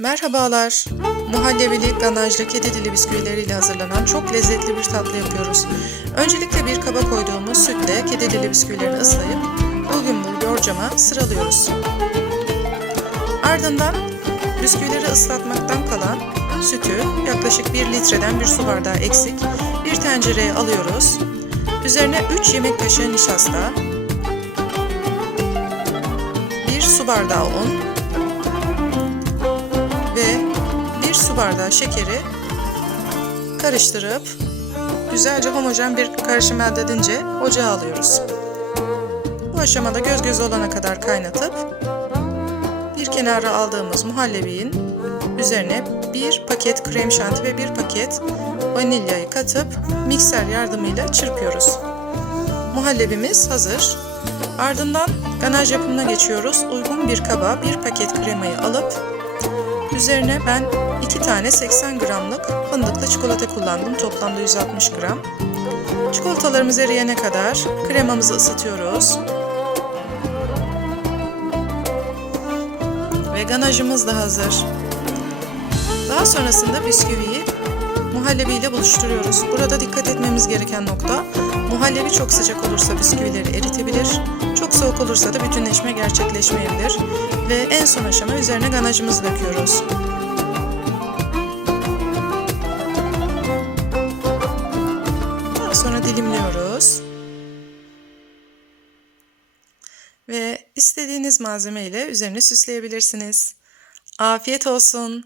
Merhabalar. Muhallebili, ganajlı, kedi dili bisküvileriyle hazırlanan çok lezzetli bir tatlı yapıyoruz. Öncelikle bir kaba koyduğumuz sütle kedi dili bisküvilerini ıslayıp bulgur borcama sıralıyoruz. Ardından bisküvileri ıslatmaktan kalan sütü yaklaşık 1 litreden bir su bardağı eksik bir tencereye alıyoruz. Üzerine 3 yemek kaşığı nişasta, 1 su bardağı un, bardağı şekeri karıştırıp güzelce homojen bir karışım elde edince ocağa alıyoruz. Bu aşamada göz göz olana kadar kaynatıp bir kenara aldığımız muhallebinin üzerine bir paket krem şanti ve bir paket vanilyayı katıp mikser yardımıyla çırpıyoruz. Muhallebimiz hazır. Ardından ganaj yapımına geçiyoruz. Uygun bir kaba bir paket kremayı alıp Üzerine ben 2 tane 80 gramlık fındıklı çikolata kullandım. Toplamda 160 gram. Çikolatalarımız eriyene kadar kremamızı ısıtıyoruz. Ve ganajımız da hazır. Daha sonrasında bisküviyi muhallebi ile buluşturuyoruz. Burada dikkat etmemiz gereken nokta muhallebi çok sıcak olursa bisküvileri eritebilir. Çok soğuk olursa da bütünleşme gerçekleşmeyebilir. Ve en son aşama üzerine ganajımızı döküyoruz. Sonra dilimliyoruz. Ve istediğiniz malzeme ile üzerine süsleyebilirsiniz. Afiyet olsun.